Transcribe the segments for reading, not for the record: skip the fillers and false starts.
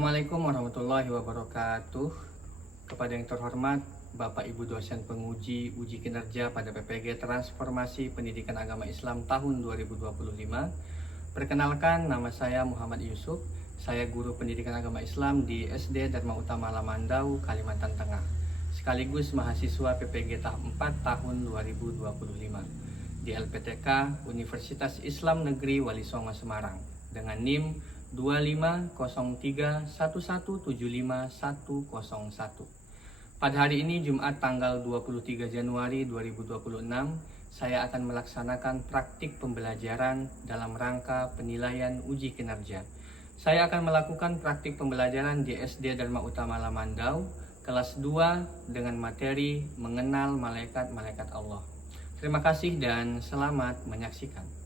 Assalamualaikum warahmatullahi wabarakatuh. Kepada yang terhormat Bapak Ibu dosen penguji uji kinerja pada PPG Transformasi Pendidikan Agama Islam tahun 2025. Perkenalkan, nama saya Muhammad Yusuf. Saya guru pendidikan agama Islam di SD Dharma Utama Lamandau, Kalimantan Tengah. Sekaligus mahasiswa PPG tahap 4 tahun 2025 di LPTK Universitas Islam Negeri Wali Songo Semarang dengan NIM 250311751101. Pada hari ini Jumat tanggal 23 Januari 2026, saya akan melaksanakan praktik pembelajaran dalam rangka penilaian uji kinerja. Saya akan melakukan praktik pembelajaran di SD Dharma Utama Lamandau kelas 2 dengan materi mengenal malaikat-malaikat Allah. Terima kasih dan selamat menyaksikan.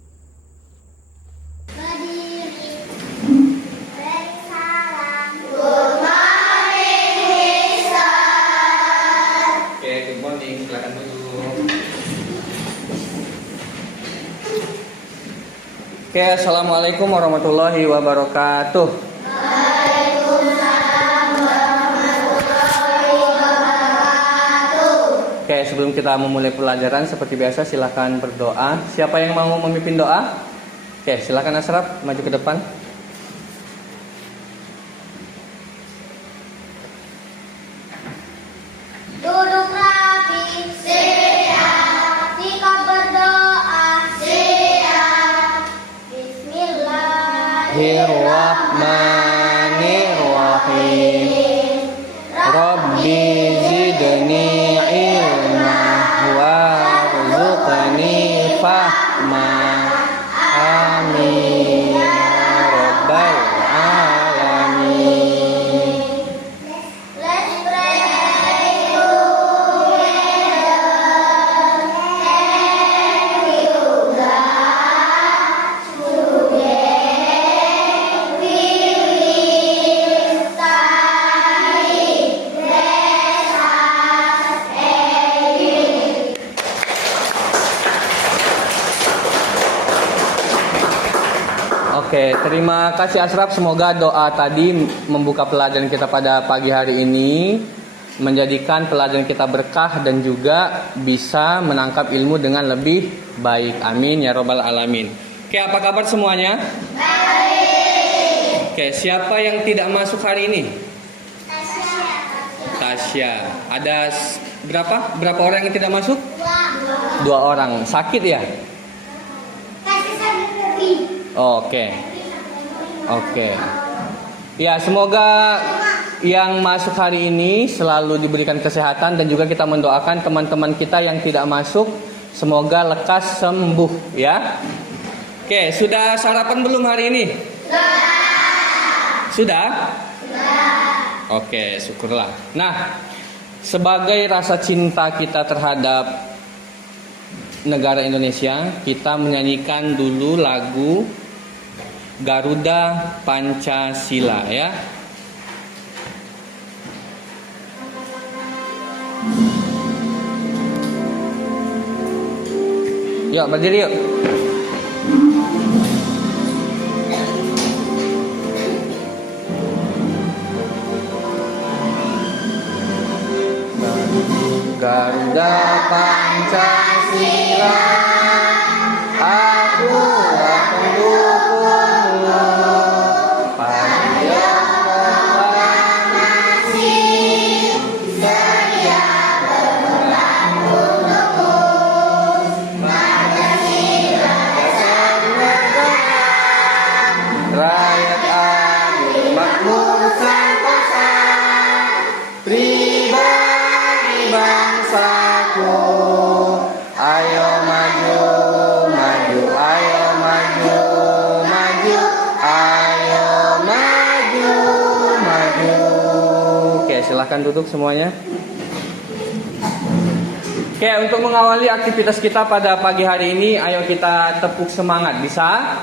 Oke, Assalamualaikum warahmatullahi wabarakatuh. Waalaikumsalam warahmatullahi wabarakatuh. Oke, sebelum kita memulai pelajaran seperti biasa silahkan berdoa. Siapa yang mau memimpin doa? Oke, silahkan Asraf maju ke depan. Duduk rapi, siap. Jika berdoa, siap. Bismillahirrahmanirrahim. Rabbi zidni ilma warzuqni fahma. Amin ya rabbal alamin. Let's pray together. Thank you, God. Today we will study. Bless us again. Oke, terima kasih Asraf. Semoga doa tadi membuka pelajaran kita pada pagi hari ini, menjadikan pelajaran kita berkah dan juga bisa menangkap ilmu dengan lebih baik. Amin ya robbal alamin. Oke, apa kabar semuanya? Baik. Oke, siapa yang tidak masuk hari ini? Tasya. Ada berapa orang yang tidak masuk? 2 orang. Sakit ya? Oke. Ya, semoga yang masuk hari ini selalu diberikan kesehatan dan juga kita mendoakan teman-teman kita yang tidak masuk semoga lekas sembuh ya. Oke, sudah sarapan belum hari ini? Sudah? Oke, syukurlah. Nah, sebagai rasa cinta kita terhadap negara Indonesia, kita menyanyikan dulu lagu Garuda Pancasila ya. Yuk berdiri yuk. Garuda Pancasila, aku akan dukungmu. Pada proklamasi sedia berperang lurus. Pancasila dasar negara, rakyat adil makmur sentosa, pribadi bangsaku. Ayo maju, maju, ayo maju, maju, ayo maju, maju. Oke, silahkan duduk semuanya. Oke, untuk mengawali aktivitas kita pada pagi hari ini, ayo kita tepuk semangat. Bisa?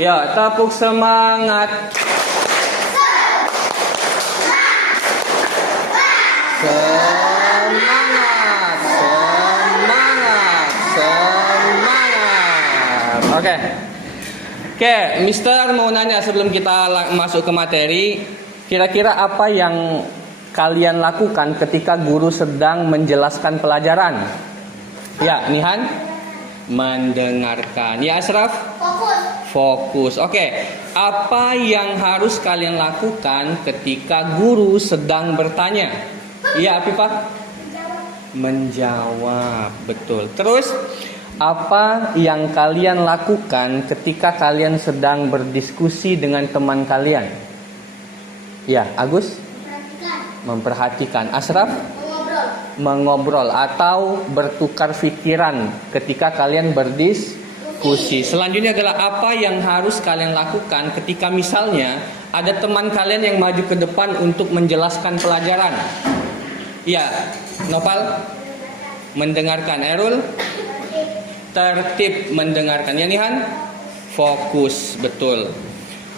Ya, tepuk semangat. Semangat, semangat, semangat. Oke. Oke, Mister mau nanya sebelum kita masuk ke materi, kira-kira apa yang kalian lakukan ketika guru sedang menjelaskan pelajaran? Ya, Nihan? Mendengarkan. Ya, Ashraf? Fokus. Oke, apa yang harus kalian lakukan ketika guru sedang bertanya? Iya, Afifah? Menjawab. Betul. Terus, apa yang kalian lakukan ketika kalian sedang berdiskusi dengan teman kalian? Ya, Agus? Memperhatikan. Ashraf? Mengobrol atau bertukar pikiran ketika kalian berdiskusi. Selanjutnya adalah apa yang harus kalian lakukan ketika misalnya ada teman kalian yang maju ke depan untuk menjelaskan pelajaran. Ya, Nopal? Mendengarkan. Erul? Tertib mendengarkan. Ya, Nihan? Fokus. Betul.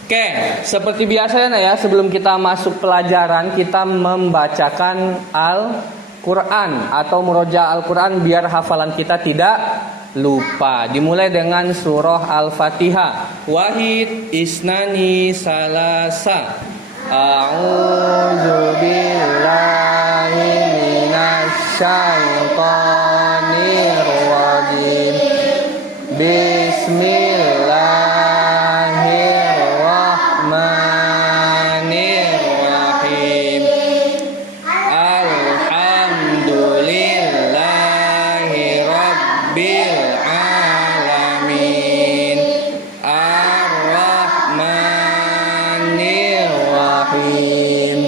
Oke, seperti biasanya ya, sebelum kita masuk pelajaran, kita membacakan Al-Quran atau murojaah Al-Quran biar hafalan kita tidak lupa. Dimulai dengan surah Al-Fatihah. Wahid, isnani, salasa. A'udzu billahi minasyaitonir rajim. Bismillahirrahmanirrahim. Alhamdulillahi rabbil alamin. Ar-Rahmanirrahim.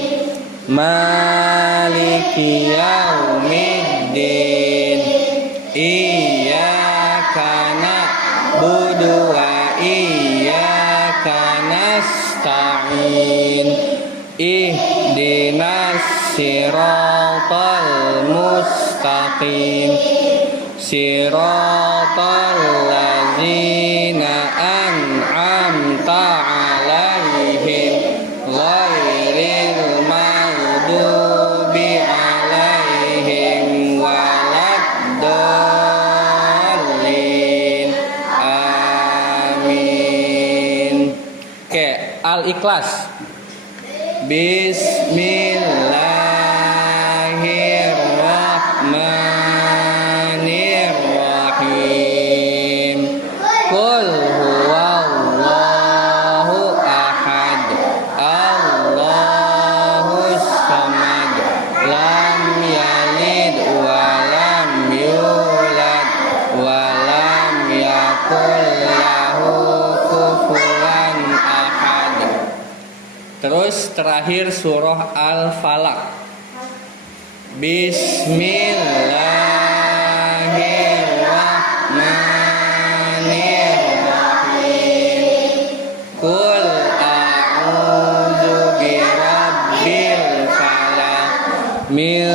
Maliki yaumiddin. Iyyaka na'budu wa iyyaka nasta'in. Ihdinas siratal mustaqim. Siratal ladzina an'amta 'alaihim ghairil maghdubi 'alaihim waladdallin. Amin. Oke, Al-Ikhlas. Bismillahirrahmanirrahim. Qul huwallahu ahad. Allahus samad. Lam yalid wa lam yulad wa lam yakul lahu kufuwan ahad. Terus terakhir surah Al-Falaq. Bismillahirrahmanirrahim. Qul a'udzu birabbil falaq min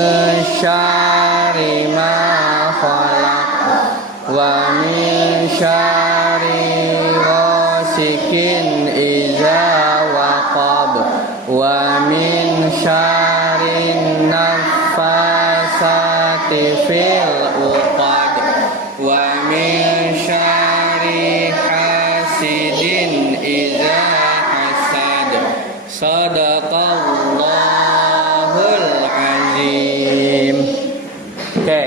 syarri ma khalaq wa min syarri ghasikin idza waqab wa min syarrin naffasati fil uqad wa min syarri hasidin idza hasad. Shadaqallahul azim. Oke.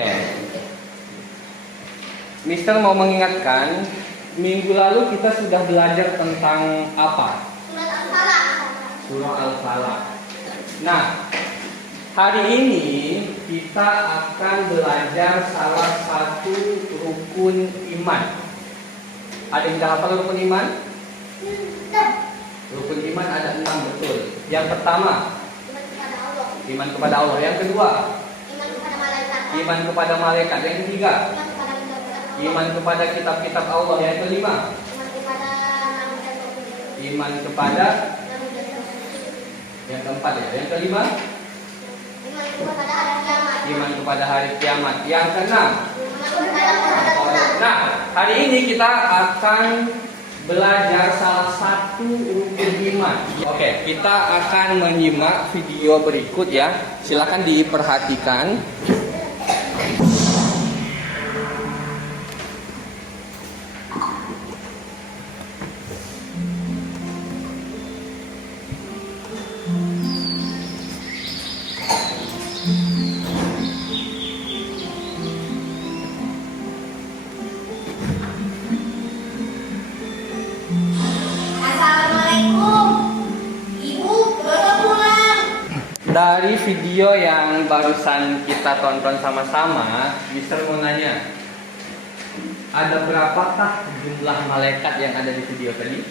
Mister mau mengingatkan, minggu lalu kita sudah belajar tentang apa? Surah Al-Falaq. Nah, hari ini kita akan belajar salah satu rukun iman. Ada yang sudah hafal rukun iman? Rukun iman ada 6, betul. Yang pertama, iman kepada Allah. Yang kedua, iman kepada malaikat. Yang ketiga, iman kepada kitab-kitab Allah. Yang kelima, iman kepada yang keempat ya. Yang kelima, iman kepada hari kiamat. Yang keenam, nah, hari ini kita akan belajar salah satu rukun iman. Oke, kita akan menyimak video berikut ya. Silakan diperhatikan. Dari video yang barusan kita tonton sama-sama, Mister mau nanya, ada berapakah jumlah malaikat yang ada di video tadi?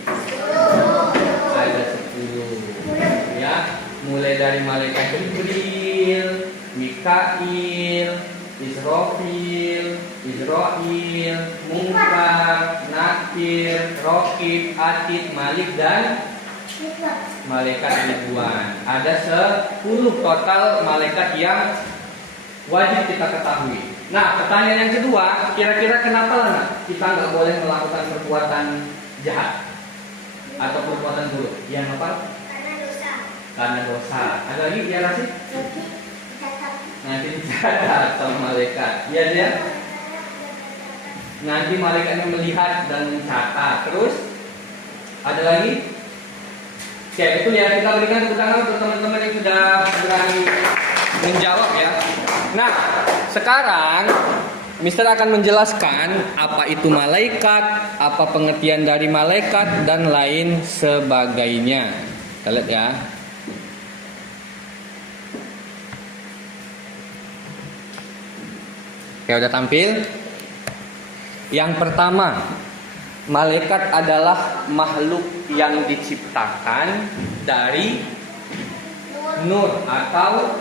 Ada 10. Ya, mulai dari malaikat Jibril, Mikail, Israfil, Munkar, Nakir, Rokib, Atid, Malik, dan malaikat Ridwan. Ada 10 total malaikat yang wajib kita ketahui. Nah, pertanyaan yang kedua, kira-kira kenapa lah kita nggak boleh melakukan perbuatan jahat atau perbuatan buruk? Yang apa? Karena dosa. Ada lagi ya Rasid? Nanti dicatat sama malaikat. Iya dia. Nanti malaikatnya melihat dan mencatat. Terus ada lagi? Oke, itu ya, kita berikan tepuk tangan untuk teman-teman yang sudah berani menjawab ya. Nah, sekarang Mister akan menjelaskan apa itu malaikat, apa pengertian dari malaikat, dan lain sebagainya. Kita lihat ya. Oke, udah tampil. Yang pertama, malaikat adalah makhluk yang diciptakan dari nur atau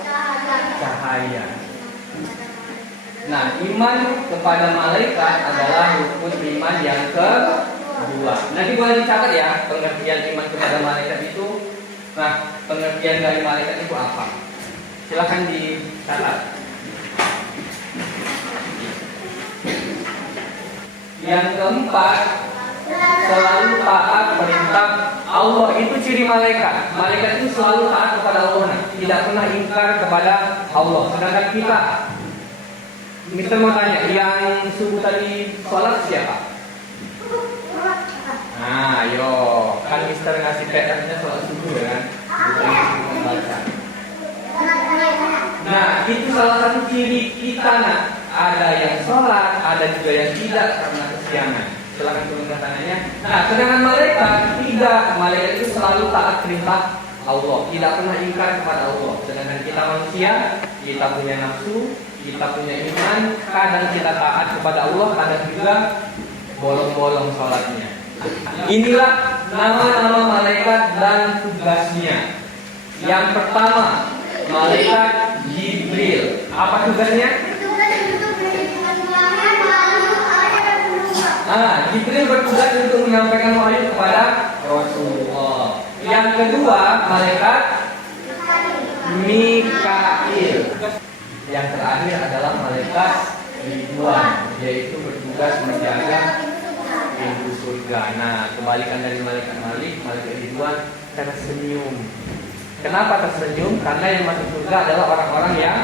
cahaya. Nah, iman kepada malaikat adalah rukun iman yang kedua. Nanti boleh dicatat ya pengertian iman kepada malaikat itu. Nah, pengertian dari malaikat itu apa? Silahkan dicatat. Yang keempat, selalu taat perintah Allah. Itu ciri malaikat. Malaikat itu selalu taat kepada Allah, tidak pernah ingkar kepada Allah. Sedangkan kita, Mister mau tanya, yang subuh tadi sholat siapa? Nah, ayo, kan Mister ngasih PR-nya sholat subuh ya kan? Membaca. Nah, itu salah satu ciri kita nak. Ada yang sholat, ada juga yang tidak karena kesiangan. Silahkan turunkan tangannya. Nah, sedangkan malaikat tidak. Malaikat itu selalu taat perintah Allah, tidak pernah ingkar kepada Allah. Sedangkan kita manusia, kita punya nafsu, kita punya iman. Kadang kita taat kepada Allah, kadang juga bolong-bolong sholatnya. Inilah nama-nama malaikat dan tugasnya. Yang pertama, malaikat Jibril. Apa tugasnya? Jibril bertugas untuk menyampaikan wahyu kepada Rasulullah. Yang kedua, malaikat Mikail. Yang terakhir adalah malaikat Ridwan, yaitu bertugas menjaga pintu surga. Nah, kebalikan dari malaikat Malik, malaikat Ridwan tersenyum. Kenapa tersenyum? Karena yang masuk surga adalah orang-orang yang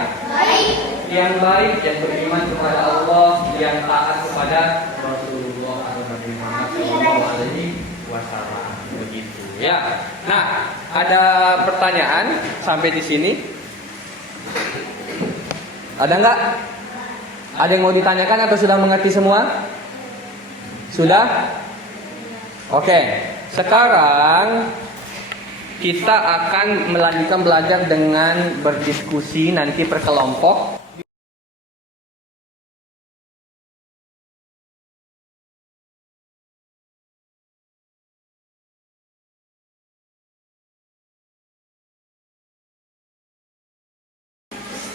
baik, yang beriman kepada Allah, yang taat kepada Rasulullah atau Nabi Muhammad SAW. Begitu ya. Nah, ada pertanyaan sampai di sini? Ada nggak? Ada yang mau ditanyakan atau sudah mengerti semua? Sudah? Oke. Sekarang kita akan melanjutkan belajar dengan berdiskusi nanti per kelompok.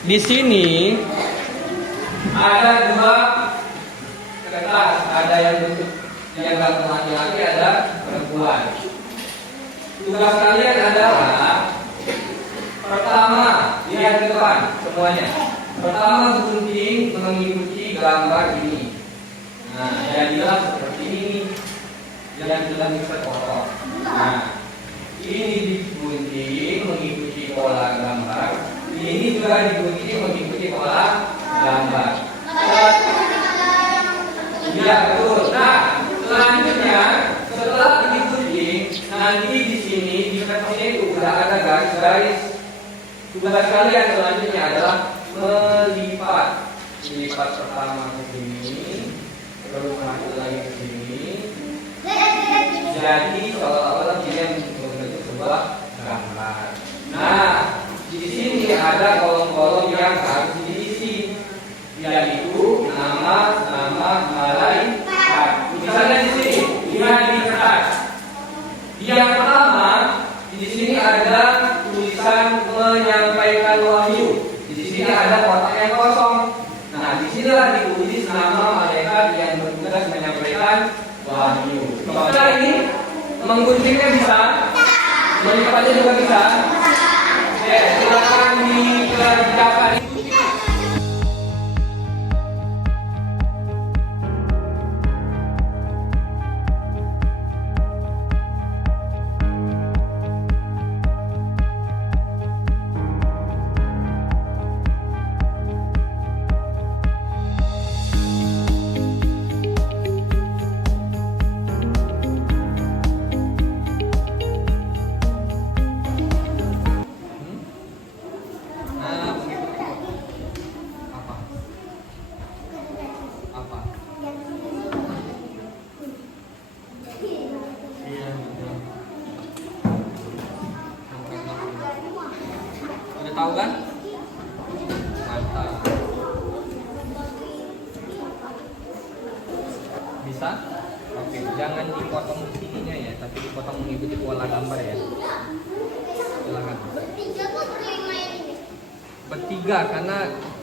Di sini ada dua kertas, ada yang bentuk yang laki-laki, ada perempuan. Tugas kalian adalah pertama, lihat ke depan semuanya. Pertama, gunting mengikuti gambar ini. Nah, jadilah seperti ini yang sudah bisa potong. Nah, ini digunting mengikuti pola gambar. Ini juga digunting mengikuti pola gambar. Iya, betul. Nah, selanjutnya setelah digunting, nanti di sini di kertasnya itu sudah ada garis-garis. Tugas kalian selanjutnya adalah melipat. Lipat pertama ke sini, terus masuk lagi ke sini. Jadi seolah-olah dia membentuk sebuah gambar. Nah, di sini sini ada kolom-kolom yang harus diisi, yaitu nama malaikat. Misalnya di sini, lihat di kertas. Yang pertama, di sini ada tulisan menyampaikan wahyu. Di sini ada kotak yang kosong. Nah, disinilah ditulis nama malaikat yang bertugas menyampaikan wahyu. Kita ini mengguntingnya bisa, melipatnya juga bisa. Ya, silakan dikerjakan. Tahu kan? Mantap. Bisa? Oke, jangan dipotong ininya ya, tapi dipotong mengikuti pola gambar ya. Silakan. Bertiga karena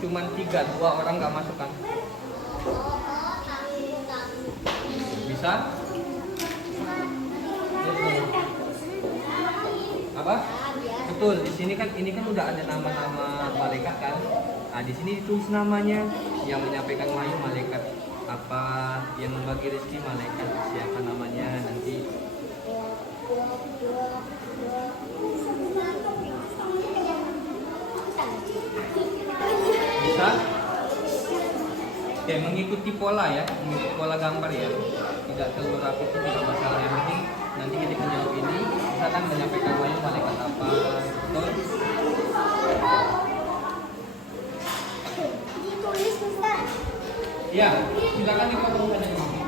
cuma 3, 2 orang nggak masuk kan? Bisa? Apa? Betul, di sini kan ini kan udah ada nama-nama malaikat kan. Nah, di sini ditulis namanya, yang menyampaikan wahyu malaikat apa, yang membagi rezeki malaikat siapa namanya nanti. Bisa? Oke, mengikuti pola ya, mengikuti pola gambar ya. Tidak terlalu rapi itu tidak masalah, yang penting nanti kita menjawab ini, misalkan menyampaikan wahyu malaikat apa, betul? Ditulis Ustaz. Ya, silakan dipotong saja dulu.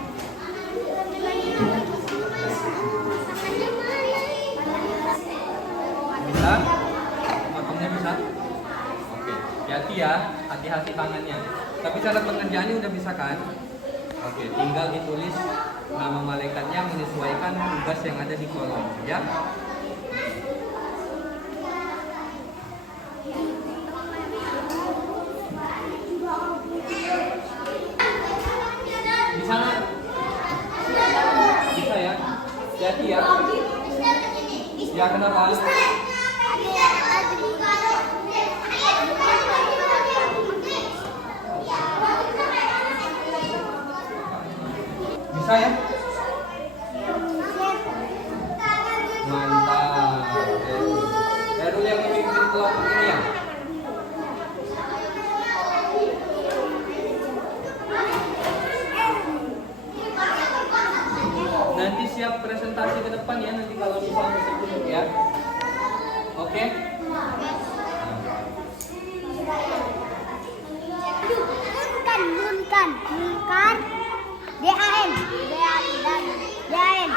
Bisa? Potongnya bisa? Oke, hati-hati ya, hati-hati tangannya. Tapi cara pengerjaannya udah bisa kan? Oke, tinggal ditulis nama malaikatnya menyesuaikan tugas yang ada di kolom, ya. Bisa nggak? Bisa ya? Hati ya. Ya, kenapa? Bisa ya? Mantap. Erul yang memimpin kelompok ini ya. Nanti siap presentasi ke depan ya, nanti kalau bisa duduk ya. Oke? Munkan. DAN. DAN.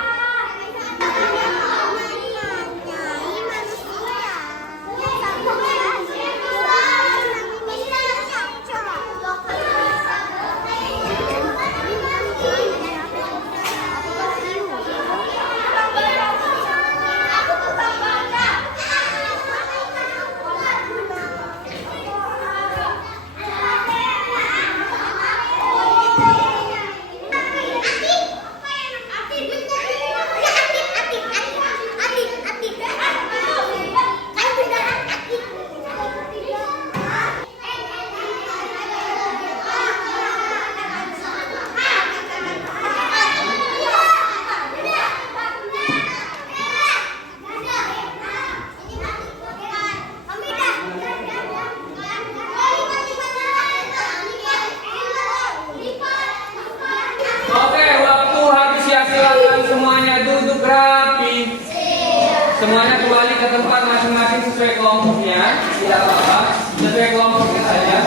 Semuanya kembali ke tempat masing-masing sesuai kelompoknya, tidak apa-apa, sesuai kelompoknya saja.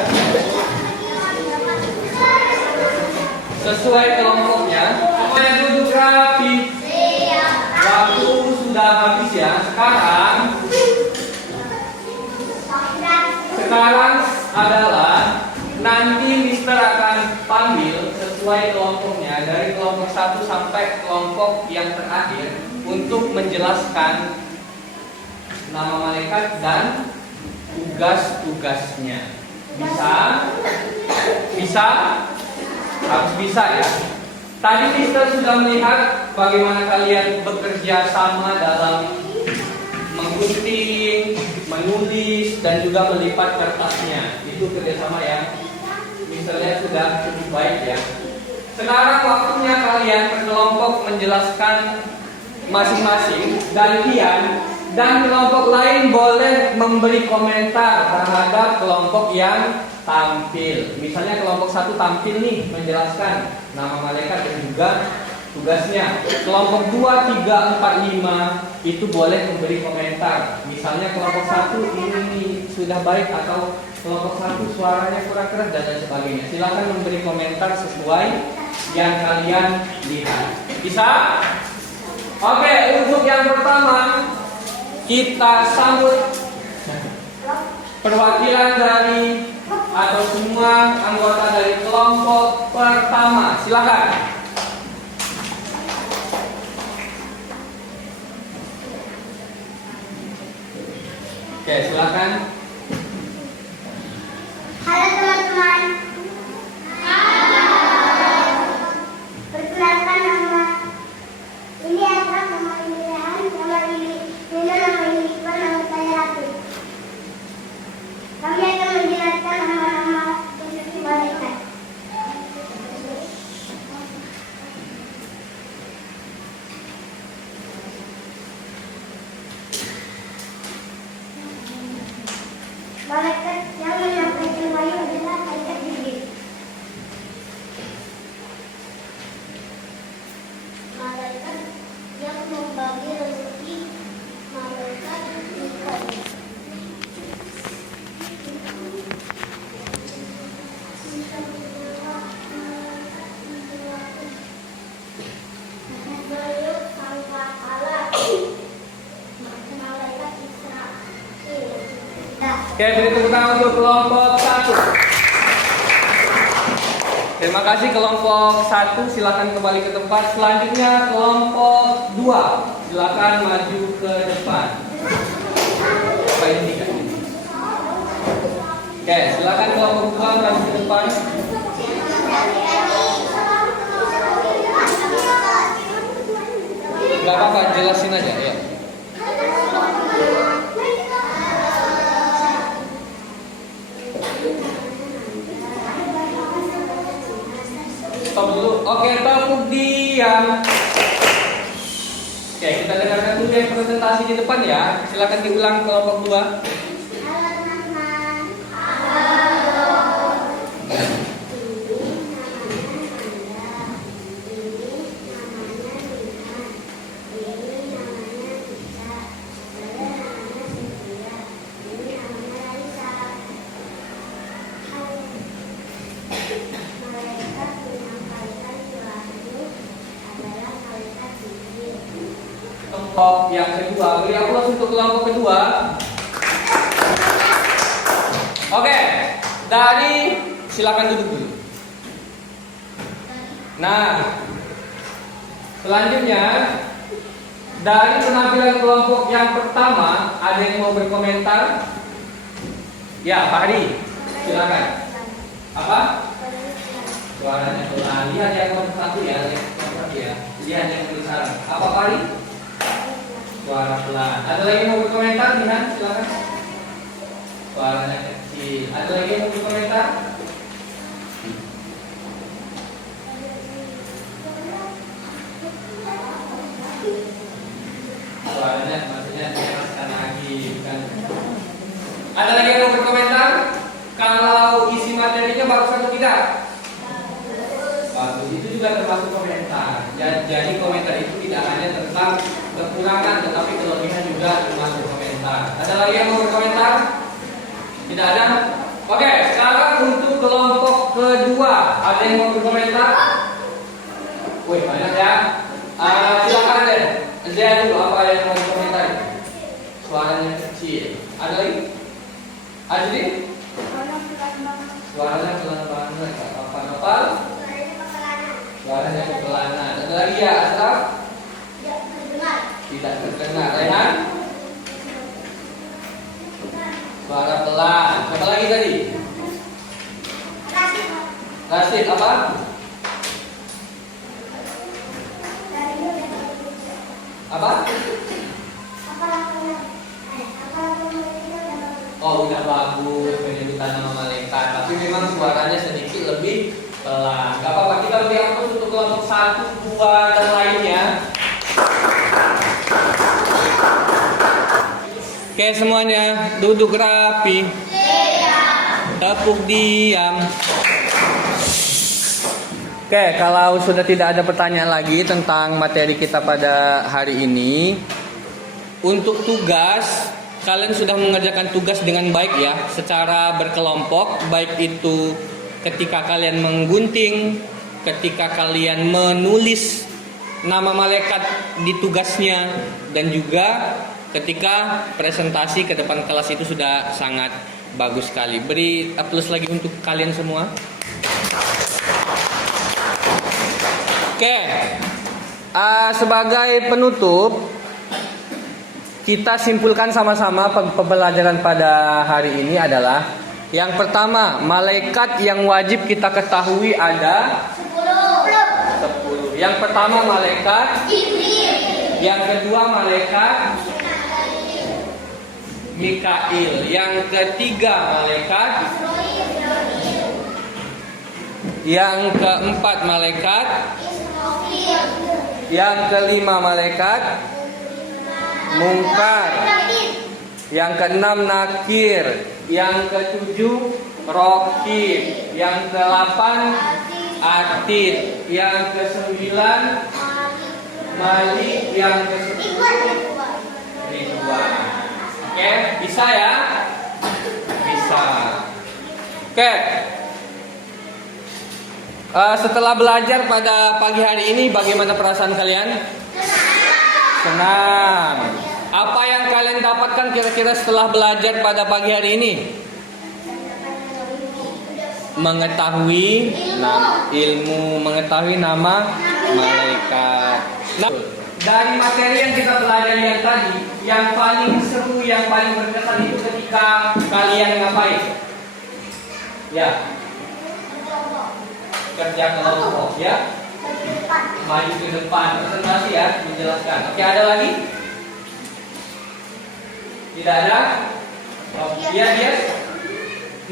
Sesuai kelompoknya, semuanya duduk rapi. Waktu sudah habis ya. Sekarang sesuai kelompoknya dari kelompok 1 sampai kelompok yang terakhir untuk menjelaskan nama malaikat dan tugas-tugasnya. Bisa? Bisa? Harus bisa ya. Tadi Mister sudah melihat bagaimana kalian bekerja sama dalam menggunting, menulis, dan juga melipat kertasnya. Itu kerjasama yang Mister lihat sudah cukup baik ya. Sekarang waktunya kalian berkelompok menjelaskan masing-masing gantian, dan kelompok lain boleh memberi komentar terhadap kelompok yang tampil. Misalnya kelompok 1 tampil nih menjelaskan nama malaikat dan juga tugasnya. Kelompok 2, 3, 4, 5 itu boleh memberi komentar. Misalnya kelompok 1 ini sudah baik, atau kelompok 1 suaranya kurang keras, dan lain sebagainya. Silakan memberi komentar sesuai yang kalian lihat. Bisa? Oke, untuk yang pertama kita sambut perwakilan dari atau semua anggota dari kelompok pertama. Silakan. Oke, silakan. Halo teman-teman. Perkenalkan nama ini adalah nama Ilihan, nama ini Nina, nama ini Iqbal, nama saya Ratu. Kami akan menjelaskan nama-nama malaikat. Malaikat yang menyampaikan wahyu adalah malaikat Jibril. Malaikat yang membagi rezeki, malaikat Mikail. Beliau sangkakala, malaikat Israfil. Oke, beri tepuk tangan untuk kelompok 1. Terima kasih kelompok 1, silakan kembali ke tempat. Selanjutnya kelompok 2, silakan maju ke depan. Apa ini tiga? Oke, silakan kelompok 2 maju ke depan. Gak apa-apa, jelasin aja ya. Stop dulu. Oke, tepuk diam. Oke, kita dengarkan dulu yang presentasi di depan ya. Silakan diulang kelompok 2. Halo teman-teman. Halo. Ini namanya Nanda. Ini namanya Nina. Ini namanya Tika. Saya namanya Cynthia. Ini namanya Raisa. Malaikat menyampaikan wahyu adalah malaikat Jibril. Kelompok yang kedua, beri aplaus untuk kelompok kedua. Oke, dari silakan duduk dulu. Nah, selanjutnya dari penampilan kelompok yang pertama, ada yang mau berkomentar? Ya, Pak Hari, silakan. Apa? Suaranya pelan. Lihat yang nomor 1 ya, lihat yang tulisan. Apa Pak Hari? Suara pelan. Ada lagi yang mau berkomentar? Lihat, silakan. Suaranya kecil. Ada lagi yang mau berkomentar? Suaranya maksudnya dikeraskan lagi, bukan? Ada lagi yang mau berkomentar? Kalau isi materinya bagus atau tidak? Bagus. Itu juga termasuk komentar. Jadi komentar itu tidak hanya tentang kekurangan, tetapi kelebihan juga termasuk komentar. Ada lagi yang mau berkomentar? Tidak ada? Oke, sekarang untuk kelompok kedua, ada yang mau berkomentar? Wih, banyak ya. Silakan deh. Lihat dulu apa yang mau berkomentar. Suaranya kecil. Ada lagi? Ajri? Suaranya pelan banget. Apa-apa? Suaranya kepelanan. Ada lagi ya, Asraf? Tidak terdengar. Tidak terdengar. Rehan? Suara pelan. Siapa lagi tadi? Rasid. Rasid apa? Apa? Oh, udah bagus penyebutan nama malaikat. Tapi memang suaranya sedikit lebih pelan. Gak apa-apa, kita lebih hapus untuk kelompok 1, 2, dan lainnya. Oke semuanya, duduk rapi. Tepuk diam. Oke, kalau sudah tidak ada pertanyaan lagi tentang materi kita pada hari ini, untuk tugas, kalian sudah mengerjakan tugas dengan baik ya, secara berkelompok, baik itu ketika kalian menggunting, ketika kalian menulis nama malaikat di tugasnya, dan juga ketika presentasi ke depan kelas itu sudah sangat bagus sekali. Beri aplaus lagi untuk kalian semua. Oke, sebagai penutup, kita simpulkan sama-sama pembelajaran pada hari ini adalah yang pertama, malaikat yang wajib kita ketahui ada 10. Yang pertama malaikat Jibril. Yang kedua malaikat Mikail. Yang ketiga malaikat Israil. Yang keempat malaikat Israfil. Yang kelima malaikat Mungkar. Yang keenam Nakir. Yang ketujuh Rokib. Yang kedelapan Atid. Yang kesembilan Malik. Yang kesepuluh Ridwan. Oke, bisa ya? Bisa. Oke. Setelah belajar pada pagi hari ini, bagaimana perasaan kalian? Senang. Apa yang kalian dapatkan kira-kira setelah belajar pada pagi hari ini? Mengetahui ilmu, mengetahui nama malaikat. Nah, dari materi yang kita pelajari yang tadi, yang paling seru, yang paling berkesan itu ketika kalian ngapain? Ya. Kerja kelompok ya, maju ke depan, presentasi ya, menjelaskan. Oke, ada lagi? Tidak ada? Oh, dia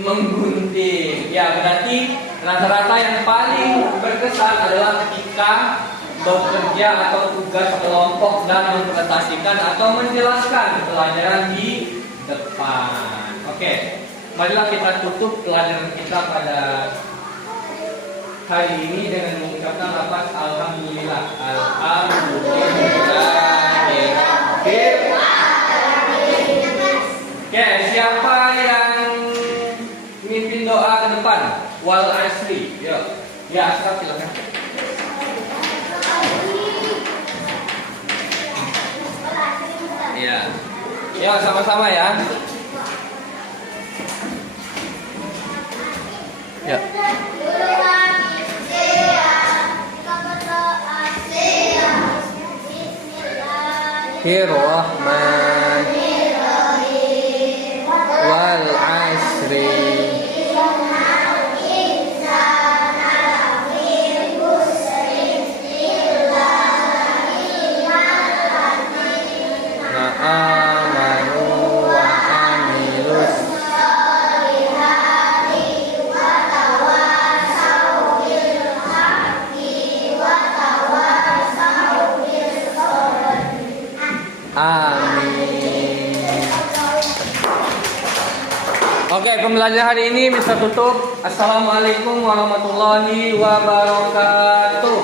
menggunting. Ya, berarti rata-rata yang paling berkesan adalah ketika bekerja atau tugas kelompok dan mempresentasikan atau menjelaskan pelajaran di depan. Oke, marilah kita tutup pelajaran kita pada hari ini dengan mengucapkan lafaz alhamdulillah. Alhamdulillahirabbil. Oke, siapa yang mimpin doa ke depan? Wal asri. Yuk. Ya, Asraf silakan. Ya. Ya, sama-sama ya. Ya. Bismillahirrahmanirrahim. Wal asri. Amanu wa amilus amin. Oke, pembelajaran hari ini bisa tutup. Assalamualaikum warahmatullahi wabarakatuh.